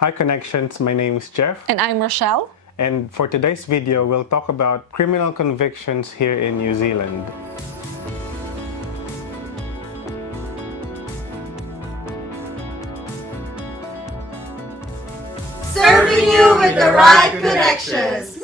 Hi Connections, my name is Jeff. And I'm Rochelle. And for today's video, we'll talk about criminal convictions here in New Zealand. Serving you with the right connections.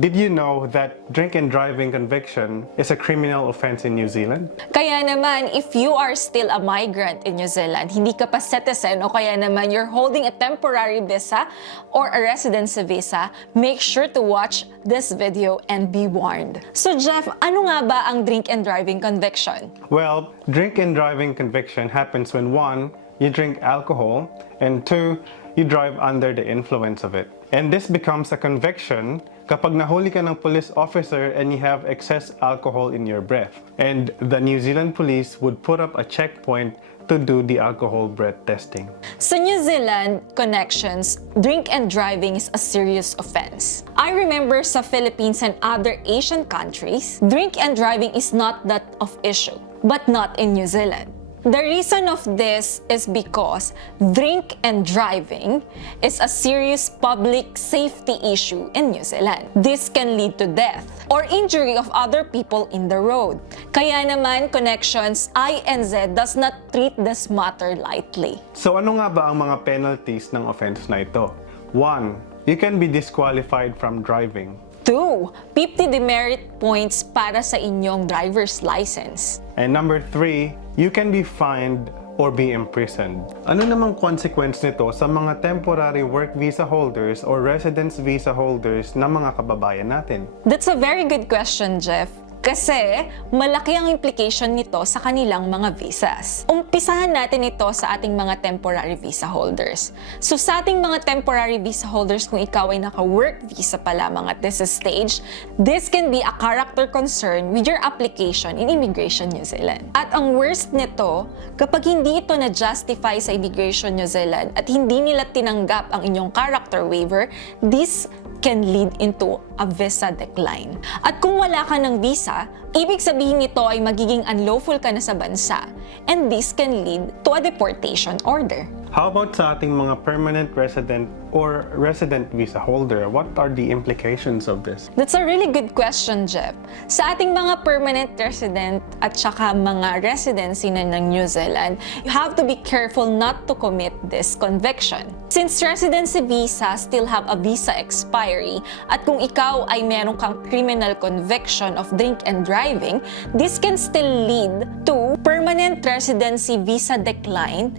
Did you know that drink and driving conviction is a criminal offense in New Zealand? Kaya naman, if you are still a migrant in New Zealand, hindi ka pa citizen o kaya naman you're holding a temporary visa or a residency visa, make sure to watch this video and be warned. So Jeff, ano nga ba ang drink and driving conviction? Well, drink and driving conviction happens when 1, you drink alcohol, and 2, you drive under the influence of it. And this becomes a conviction kapag nahuli ka ng police officer and you have excess alcohol in your breath. And the New Zealand police would put up a checkpoint to do the alcohol breath testing. Sa New Zealand connections, drink and driving is a serious offense. I remember sa Philippines and other Asian countries, drink and driving is not that of issue, but not in New Zealand. The reason of this is because drink and driving is a serious public safety issue in New Zealand. This can lead to death or injury of other people in the road. Kaya naman, Connections, INZ does not treat this matter lightly. So ano nga ba ang mga penalties ng offense na ito? 1, you can be disqualified from driving. 2, 50 demerit points para sa inyong driver's license. And number 3, you can be fined or be imprisoned. Ano namang consequence nito sa mga temporary work visa holders or residence visa holders na mga kababayan natin? That's a very good question, Jeff. Kasi malaki ang implication nito sa kanilang mga visas. Umpisahan natin ito sa ating mga temporary visa holders. So sa ating mga temporary visa holders, kung ikaw ay naka-work visa pa lamang at this stage, this can be a character concern with your application in Immigration New Zealand. At ang worst nito, kapag hindi ito na-justify sa Immigration New Zealand at hindi nila tinanggap ang inyong character waiver, this can lead into a visa decline. At kung wala ka ng visa, ibig sabihin nito ay magiging unlawful ka na sa bansa, and this can lead to a deportation order. How about sa ating mga permanent resident or resident visa holder? What are the implications of this? That's a really good question, Jeff. Sa ating mga permanent resident at saka mga residency na ng New Zealand, you have to be careful not to commit this conviction. Since residency visa still have a visa expiry, at kung ikaw ay meron kang criminal conviction of drink and driving, this can still lead to permanent residency visa decline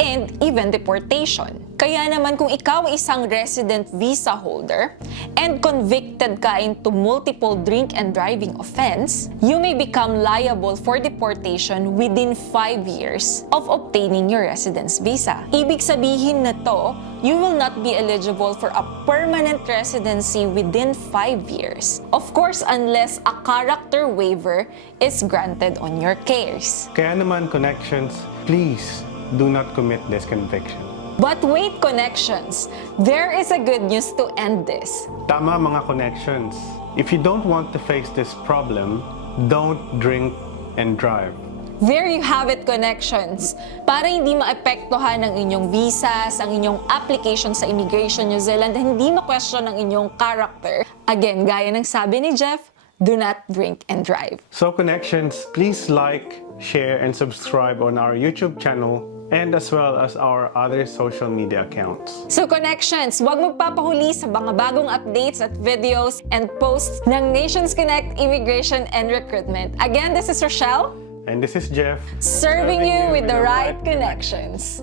and even deportation. Kaya naman kung ikaw isang resident visa holder and convicted ka into multiple drink and driving offense, you may become liable for deportation within 5 years of obtaining your residence visa. Ibig sabihin na to, you will not be eligible for a permanent residency within 5 years. Of course, unless a character waiver is granted on your case. Kaya naman, Connections, please do not commit this conviction. But wait, Connections, there is a good news to end this. Tama mga Connections. If you don't want to face this problem, don't drink and drive. There you have it, Connections. Para hindi maapektuhan ang inyong visas, ang inyong application sa Immigration New Zealand, hindi ma-question ang inyong character. Again, gaya ng sabi ni Jeff, do not drink and drive. So Connections, please like, share, and subscribe on our YouTube channel and as well as our other social media accounts. So Connections, huwag magpapahuli sa mga bagong updates at videos and posts ng Nations Connect Immigration and Recruitment. Again, this is Rochelle. And this is Jeff. Serving you with the right connections.